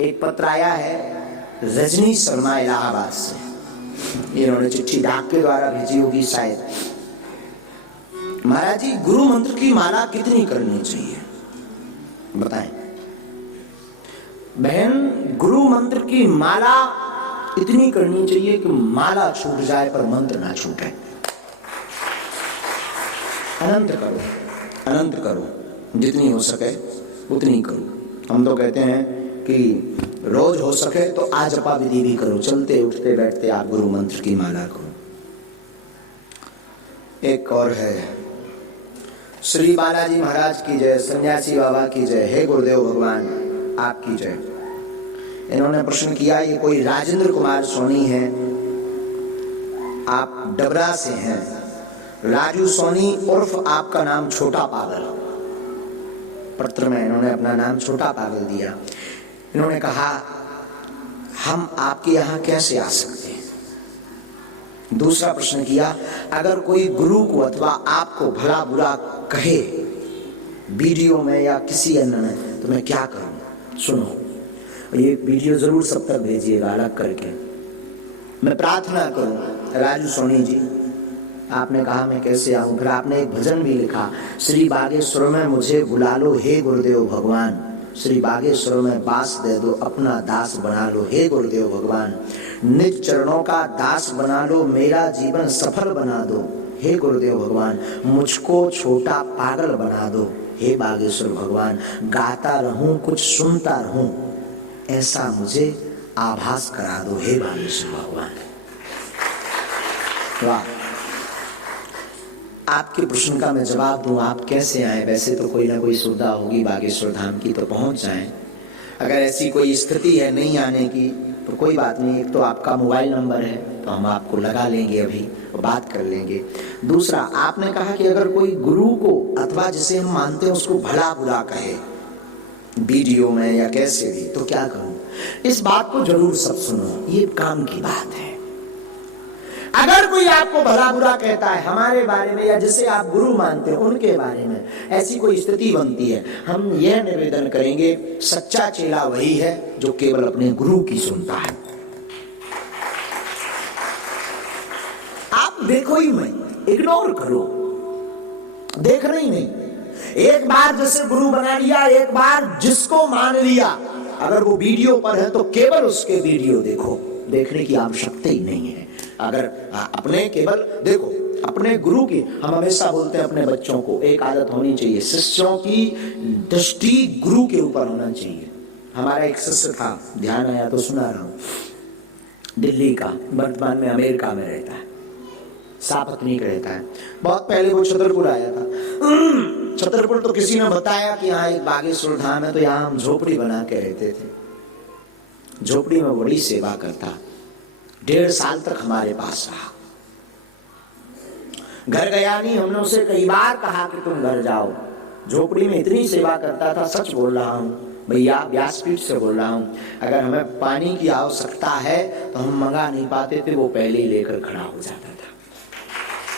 एक पत्र आया है रजनी शर्मा इलाहाबाद से, इन्होंने चिट्ठी डाक के द्वारा भेजी होगी शायद। महाराज जी, गुरु मंत्र की माला कितनी करनी चाहिए बताएं। बहन, गुरु मंत्र की माला इतनी करनी चाहिए कि माला छूट जाए पर मंत्र ना छूटे। अनंत करो, अनंत करो, जितनी हो सके उतनी करो। हम तो कहते हैं कि रोज हो सके तो आज जपा विधि भी करो, चलते उठते बैठते आप गुरु मंत्र की माला करो। एक और है, श्री बालाजी महाराज की जय, सन्यासी बाबा की जय, हे गुरुदेव भगवान आपकी जय। इन्होंने प्रश्न किया, ये कोई राजेंद्र कुमार सोनी है, आप डबरा से हैं, राजू सोनी उर्फ आपका नाम छोटा पागल। पत्र में इन्होंने अपना नाम छोटा पागल दिया। इन्होंने कहा, हम आपके यहाँ कैसे आ सकते हैं। दूसरा प्रश्न किया, अगर कोई गुरु को अथवा आपको भला बुरा कहे वीडियो में या किसी अन्य में, तो मैं क्या करूं। सुनो, ये वीडियो जरूर सब तक भेजिएगा अलग करके। मैं प्रार्थना करूं, राजू सोनी जी आपने कहा मैं कैसे आऊं। फिर आपने एक भजन भी लिखा, श्री बागेश्वर में मुझे बुला लो हे गुरुदेव भगवान, श्री बागेश्वर में बास दे दो, अपना दास बना लो हे गुरुदेव भगवान, निज चरणों का दास बना लो, मेरा जीवन सफल बना दो हे गुरुदेव भगवान, मुझको छोटा पागल बना दो हे बागेश्वर भगवान, गाता रहूं कुछ सुनता रहूं, ऐसा मुझे आभास करा दो हे बागेश्वर भगवान। वाह, आपके प्रश्न का मैं जवाब दूं, आप कैसे आए। वैसे तो कोई ना कोई सुविधा होगी बागेश्वर धाम की, तो पहुंच जाएं। अगर ऐसी कोई स्थिति है नहीं आने की तो कोई बात नहीं, एक तो आपका मोबाइल नंबर है तो हम आपको लगा लेंगे अभी और बात कर लेंगे। दूसरा, आपने कहा कि अगर कोई गुरु को अथवा जिसे हम मानते हैं उसको भला बुरा कहे वीडियो में या कैसे भी, तो क्या करूं। इस बात को जरूर सब सुनो, ये काम की बात है। अगर कोई आपको भला बुरा कहता है हमारे बारे में या जिसे आप गुरु मानते हैं उनके बारे में, ऐसी कोई स्थिति बनती है, हम यह निवेदन करेंगे, सच्चा चेला वही है जो केवल अपने गुरु की सुनता है। आप देखो ही मत, इग्नोर करो, देखना ही नहीं। एक बार जैसे गुरु बना लिया, एक बार जिसको मान लिया, अगर वो वीडियो पर है तो केवल उसके वीडियो देखो, देखने की आवश्यकता ही नहीं है। अगर अपने केवल देखो अपने गुरु की, हम हमेशा बोलते हैं अपने बच्चों को एक आदत होनी चाहिए, शिष्यों की दृष्टि गुरु के ऊपर होना चाहिए। हमारा एक शिष्य था, ध्यान आया तो सुना रहा हूं, दिल्ली का, वर्तमान में अमेरिका में रहता है, सापत्नीक रहता है। बहुत पहले वो छतरपुर आया था। छतरपुर तो किसी ने बताया कि यहाँ एक बागेश्वर धाम है, तो यहाँ हम झोपड़ी बना के रहते थे। झोपड़ी में बड़ी सेवा करता, 1.5 साल तक हमारे पास रहा। घर गया नहीं, हमने उसे कई बार कहा कि तुम घर जाओ। झोपड़ी में इतनी सेवा करता था, सच बोल रहा हूं भैया, व्यासपीठ से बोल रहा हूं, अगर हमें पानी की आवश्यकता है तो हम मंगा नहीं पाते थे, वो पहले ही लेकर खड़ा हो जाता था।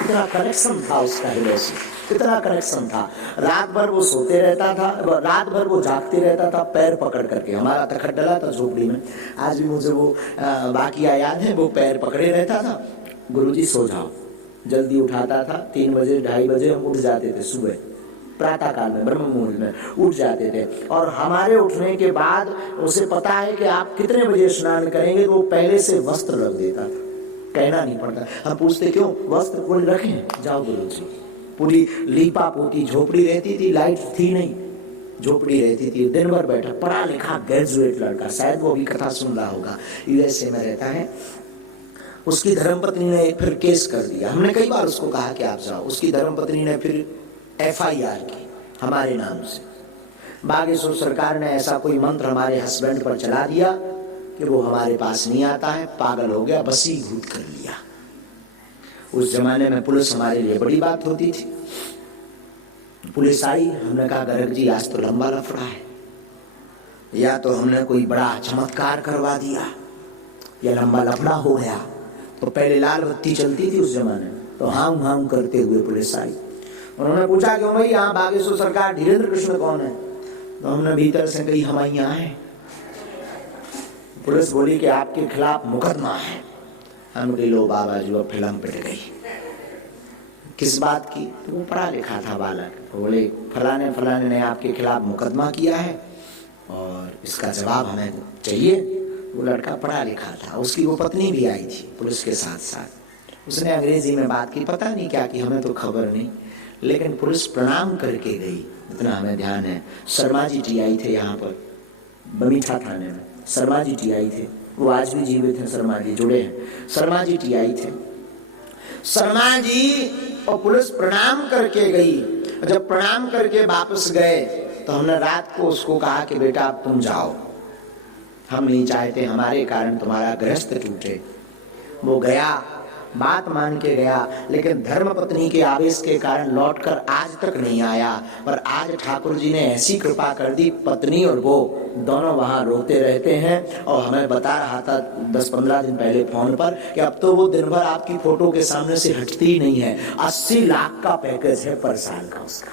इतना कनेक्शन था उसका हृदय से, कितना कनेक्शन था। रात भर वो सोते रहता था, रात भर वो जागते रहता था पैर पकड़ करके। हमारा तखत डला था झोपड़ी में, आज भी मुझे वो वाकया याद है। वो पैर पकड़े रहता था, गुरुजी सो जाओ, जल्दी उठाता था। 3 बजे 2:30 बजे हम उठ जाते थे, सुबह प्रातः काल में ब्रह्म मुहूर्त में उठ जाते थे। और हमारे उठने के बाद उसे पता है कि आप कितने बजे स्नान करेंगे, तो वो पहले से वस्त्र रख देता था, कहना नहीं पड़ता। हम पूछते क्यों, वस्त्र पूरे रखें, जाओ गुरुजी। पूरी लीपा पोती झोपड़ी रहती थी, लाइट थी नहीं, झोपड़ी रहती थी। दिन भर बैठा, पढ़ा लिखा ग्रेजुएट लड़का, शायद वो भी कथा सुन रहा होगा, यूएसए में रहता है। उसकी धर्मपत्नी ने फिर केस कर दिया। हमने कई बार उसको कहा कि आप जाओ, उसकी धर्मपत्नी ने फिर FIR की हमारे नाम से। बागेश्वर सरकार ने ऐसा कोई मंत्र हमारे हस्बैंड पर चला दिया कि वो हमारे पास नहीं आता है, पागल हो गया, बसीभूत कर लिया। उस जमाने में पुलिस हमारे लिए बड़ी बात होती थी। पुलिस आई, हमने कहा गर्ग जी आज तो लंबा लफड़ा है, या तो हमने कोई बड़ा चमत्कार करवा दिया या लंबा लफड़ा हो गया। तो पहले लाल बत्ती चलती थी उस जमाने में, तो हां हां करते हुए पुलिस आई। उन्होंने पूछा क्यों भाई, यहाँ बागेश्वर सरकार धीरेन्द्र कृष्ण कौन है। तो हमने भीतर से कही हम यहाँ है। पुलिस बोली कि आपके खिलाफ मुकदमा है। हम कही लो बाबा जी, वो फिल्म पिट गई। किस बात की? तो वो पढ़ा लिखा था बालक, बोले फलाने फलाने ने आपके खिलाफ मुकदमा किया है और इसका जवाब हमें चाहिए। वो लड़का पढ़ा लिखा था, उसकी वो पत्नी भी आई थी पुलिस के साथ साथ। उसने अंग्रेजी में बात की, पता नहीं क्या की, हमें तो खबर नहीं, लेकिन पुलिस प्रणाम करके गई, इतना हमें ध्यान है। शर्मा जी टीआई थे यहाँ पर बमीठा थाने में, शर्मा जी टीआई थे, वो आज भी जीवित हैं, शर्मा जी जुड़े हैं। शर्मा जी टीआई थे, शर्मा जी और पुलिस प्रणाम करके गई। जब प्रणाम करके वापस गए तो हमने रात को उसको कहा कि बेटा अब तुम जाओ, हम नहीं चाहते हमारे कारण तुम्हारा गृहस्थ टूटे। वो गया, बात मान के गया, लेकिन धर्म पत्नी के आवेश के कारण लौटकर आज तक नहीं आया। पर आज ठाकुर जी ने ऐसी कृपा कर दी, पत्नी और वो दोनों वहां रोते रहते हैं। और हमें बता रहा था 10-15 दिन पहले फोन पर कि अब तो वो दिन भर आपकी फोटो के सामने से हटती ही नहीं है। 80 लाख का पैकेज है पर साल का उसका,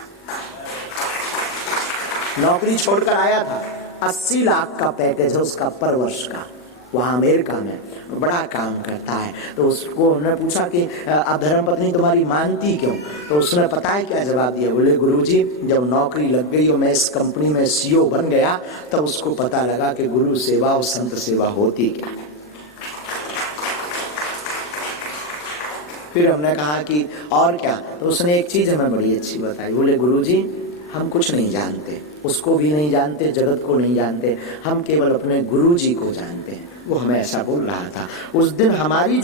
नौकरी छोड़कर आया था, 80 लाख का पैकेज है उसका पर वर्ष का, वहाँ अमेरिका में बड़ा काम करता है। तो उसको उन्होंने पूछा कि अब धर्मपत्नी तुम्हारी मानती क्यों? तो उसने पता है क्या जवाब दिया? बोले गुरुजी, जब नौकरी लग गई और मैं इस कंपनी में सीईओ बन गया तब उसको पता लगा कि गुरु सेवा और संत सेवा होती क्या है। फिर हमने कहा कि और क्या? तो उसने एक चीज हमें बड़ी अच्छी बताई। बोले गुरुजी, हम कुछ नहीं जानते, उसको भी नहीं जानते, जगत को नहीं जानते, हम केवल अपने गुरु जी को जानते हैं। वो हमें ऐसा बोल रहा था उस दिन। हमारी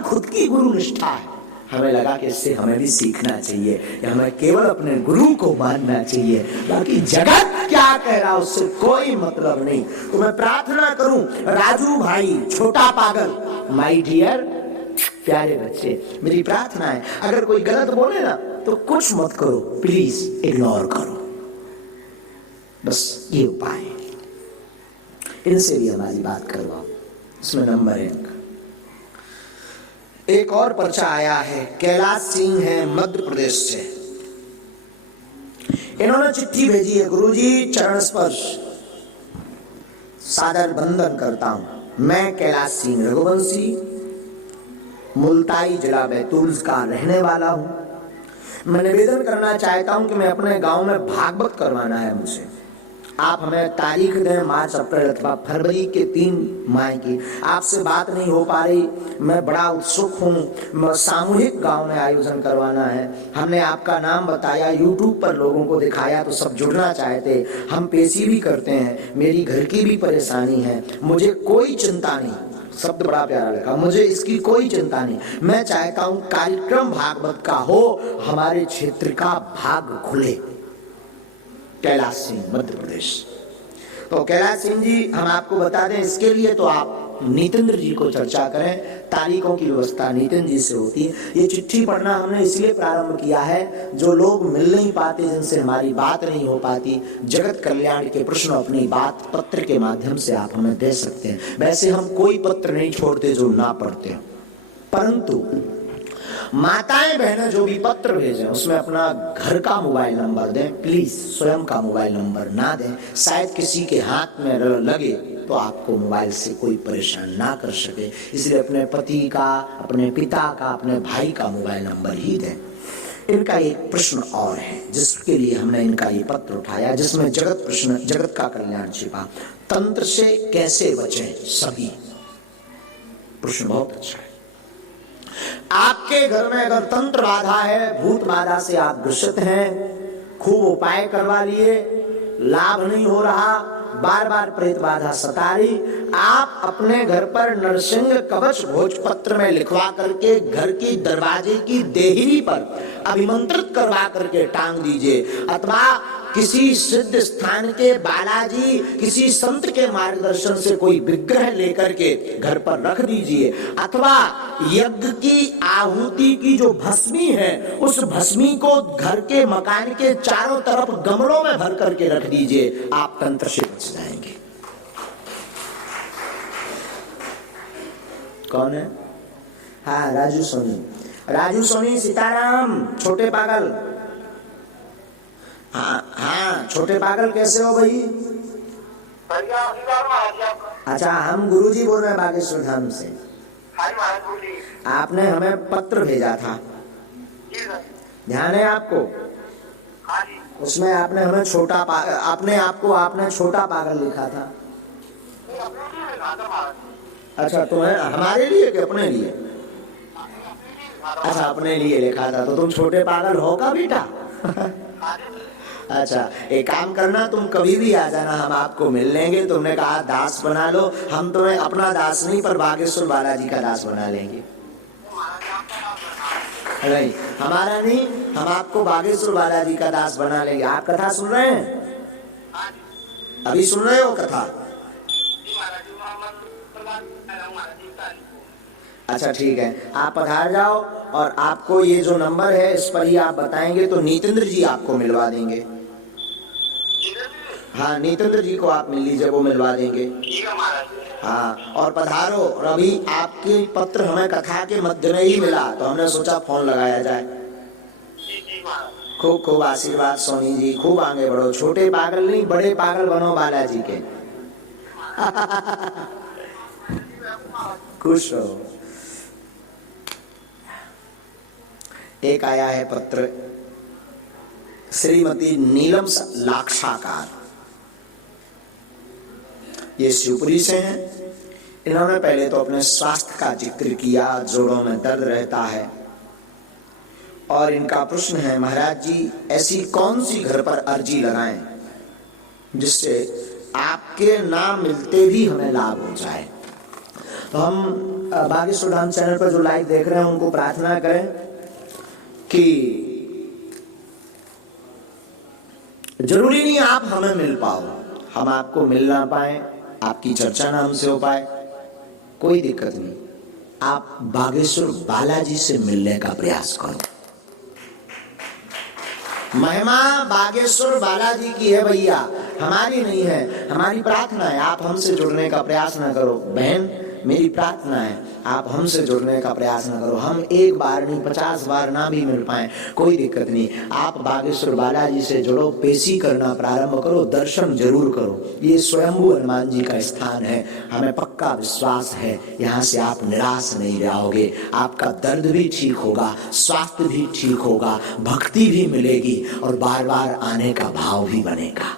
खुद की गुरु निष्ठा है, हमें लगा कि इससे हमें भी सीखना चाहिए, हमें केवल अपने गुरु को मानना चाहिए, बाकी जगत क्या कह रहा उससे कोई मतलब नहीं। तो मैं प्रार्थना करूं, राजू भाई छोटा पागल, माय डियर प्यारे बच्चे, मेरी प्रार्थना है अगर कोई गलत बोले ना तो कुछ मत करो, प्लीज इग्नोर करो, बस ये उपाय है। इनसे भी हमारी बात करवाओ। इसमें नंबर 1 एक और पर्चा आया है, कैलाश सिंह है मध्य प्रदेश से। इन्होंने चिट्ठी भेजी है, गुरुजी चरण स्पर्श सादर बंदन करता हूं। मैं कैलाश सिंह रघुवंशी मुल्ताई जिला बैतूल का रहने वाला हूं। मैं निवेदन करना चाहता हूं कि मैं अपने गांव में भागवत करवाना है मुझे। आप हमें तारीख दें, मार्च अप्रैल अथवा फरवरी के 3 माह की। आपसे बात नहीं हो पा रही, मैं बड़ा उत्सुक हूँ। सामूहिक गांव में आयोजन करवाना है। हमने आपका नाम बताया, यूट्यूब पर लोगों को दिखाया तो सब जुड़ना चाहते। हम पेशी भी करते हैं, मेरी घर की भी परेशानी है, मुझे कोई चिंता नहीं। शब्द बड़ा प्यारा लगा, मुझे इसकी कोई चिंता नहीं। मैं चाहता हूँ कार्यक्रम भागवत का हो, हमारे क्षेत्र का भाग खुले। कैलाश सिंह मध्य प्रदेश। तो कैलाश सिंह जी, हम आपको बता दें, इसके लिए तो आप नितेंद्र जी को चर्चा करें, तारीखों की व्यवस्था नितिन जी से होती है। ये चिट्ठी पढ़ना हमने इसलिए प्रारंभ किया है, जो लोग मिल नहीं पाते, जिनसे हमारी बात नहीं हो पाती, जगत कल्याण के प्रश्न अपनी बात पत्र के माध्यम से आप हमें दे सकते हैं। वैसे हम कोई पत्र नहीं छोड़ते जो ना पढ़ते हो, परंतु माताएं बहनें जो भी पत्र भेजें उसमें अपना घर का मोबाइल नंबर दें, प्लीज स्वयं का मोबाइल नंबर ना दें। शायद किसी के हाथ में लगे तो आपको मोबाइल से कोई परेशान ना कर सके, इसलिए अपने पति का, अपने पिता का, अपने भाई का मोबाइल नंबर ही दें। इनका एक प्रश्न और है जिसके लिए हमने इनका ये पत्र उठाया, जिसमें जगत प्रश्न, जगत का कल्याण छिपा। तंत्र से कैसे बचें सभी? प्रश्न बहुत अच्छा है। आपके घर में अगर तंत्र बाधा है, भूत बाधा से आप ग्रसित हैं, खूब उपाय करवा लिए, लाभ नहीं हो रहा, बार बार प्रेत बाधा सता रही, आप अपने घर पर नरसिंह कवच भोजपत्र में लिखवा करके घर की दरवाजे की देहरी पर अभिमंत्रित करवा करके टांग दीजिए, अथवा किसी सिद्ध स्थान के बालाजी, किसी संत के मार्गदर्शन से कोई विग्रह लेकर के घर पर रख दीजिए, अथवा यज्ञ की आहुति की जो भस्मी है उस भस्मी को घर के मकान के चारों तरफ गमलों में भर करके रख दीजिए, आप तंत्र से बच जाएंगे। कौन है? हाँ, राजू सोनी। राजू सोनी, सीताराम, छोटे पागल। हाँ हाँ, छोटे पागल कैसे हो भाई? अच्छा, हम गुरुजी बोल रहे हैं बागेश्वर धाम से। हाँ महाराज बोलिए। आपने हमें पत्र भेजा था, जी सर। ध्यान है आपको? हाँ जी। उसमें आपने हमें आपने छोटा पागल लिखा था। नहीं, अपने लिए लिखा था महाराज। अच्छा, तुम्हें हमारे लिए कि अपने लिए? अच्छा, अपने लिए लिखा था। तो तुम छोटे पागल हो का बेटा? हाँ जी। अच्छा, एक काम करना, तुम कभी भी आ जाना, हम आपको मिल लेंगे। तुमने कहा दास बना लो, हम तुम्हें अपना दास नहीं पर बागेश्वर बालाजी का दास बना लेंगे। नहीं, हमारा नहीं, हम आपको बागेश्वर बालाजी का दास बना लेंगे। आप कथा सुन रहे हैं? अभी सुन रहे हो कथा? अच्छा ठीक है, आप पधार जाओ। और आपको ये जो नंबर है इस पर ही आप बताएंगे तो नीतेंद्र जी आपको मिलवा देंगे। हाँ, नीतेंद्र जी को आप मिल लीजिए, वो मिलवा देंगे। हाँ, और पधारो। और अभी आपके पत्र हमें कथा के मध्य में ही मिला तो हमने सोचा फोन लगाया जाए। खूब खूब आशीर्वाद सोनी जी, खूब आगे बढ़ो। छोटे पागल नहीं, बड़े पागल बनो बालाजी के। खुश रहो। एक आया है पत्र श्रीमती नीलम लाक्षाकार, ये शिवपुरी से हैं। इन्होंने पहले तो अपने स्वास्थ्य का जिक्र किया, जोड़ों में दर्द रहता है। और इनका प्रश्न है, महाराज जी ऐसी कौन सी घर पर अर्जी लगाएं जिससे आपके नाम मिलते भी हमें लाभ हो जाए। तो हम बागेश्वर धाम चैनल पर जो लाइव देख रहे हैं उनको प्रार्थना करें कि जरूरी नहीं आप हमें मिल पाओ, हम आपको मिल ना पाए, आपकी चर्चा ना हमसे हो पाए, कोई दिक्कत नहीं। आप बागेश्वर बालाजी से मिलने का प्रयास करो। महिमा बागेश्वर बालाजी की है भैया, हमारी नहीं है। हमारी प्रार्थना है आप हमसे जुड़ने का प्रयास ना करो। बहन, मेरी प्रार्थना है आप हमसे जुड़ने का प्रयास ना करो। हम एक बार नहीं 50 बार ना भी मिल पाए, कोई दिक्कत नहीं। आप बागेश्वर बालाजी से जुड़ो, पेशी करना प्रारंभ करो, दर्शन जरूर करो। ये स्वयंभू हनुमान जी का स्थान है, हमें पक्का विश्वास है यहाँ से आप निराश नहीं जाओगे। आपका दर्द भी ठीक होगा, स्वास्थ्य भी ठीक होगा, भक्ति भी मिलेगी और बार बार आने का भाव भी बनेगा।